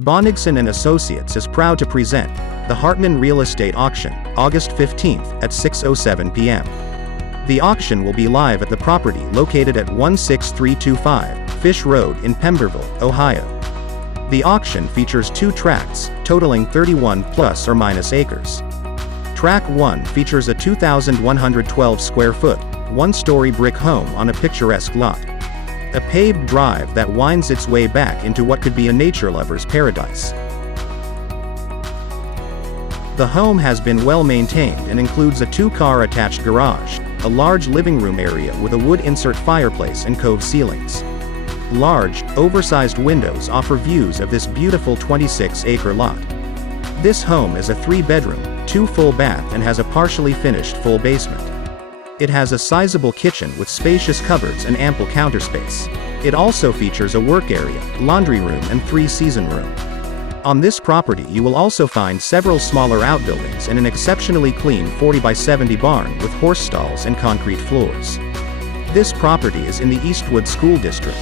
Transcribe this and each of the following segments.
Bonigson and Associates is proud to present the Hartman Real Estate Auction, August 15th at 6:07 p.m. The auction will be live at the property located at 16325 Fish Road in Pemberville, Ohio. The auction features 2 tracts, totaling 31 plus or minus acres. Tract 1 features a 2,112 square foot, 1-story brick home on a picturesque lot. A paved drive that winds its way back into what could be a nature lover's paradise. The home has been well maintained and includes a 2-car attached garage, a large living room area with a wood insert fireplace and cove ceilings. Large, oversized windows offer views of this beautiful 26-acre lot. This home is a 3-bedroom, 2 full bath and has a partially finished full basement. It has a sizable kitchen with spacious cupboards and ample counter space. It also features a work area, laundry room and 3-season room. On this property you will also find several smaller outbuildings and an exceptionally clean 40x70 barn with horse stalls and concrete floors. This property is in the Eastwood School District.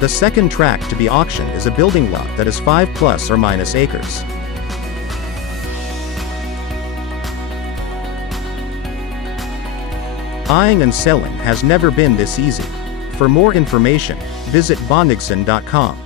The second tract to be auctioned is a building lot that is 5 plus or minus acres. Buying and selling has never been this easy. For more information, visit bonigson.com.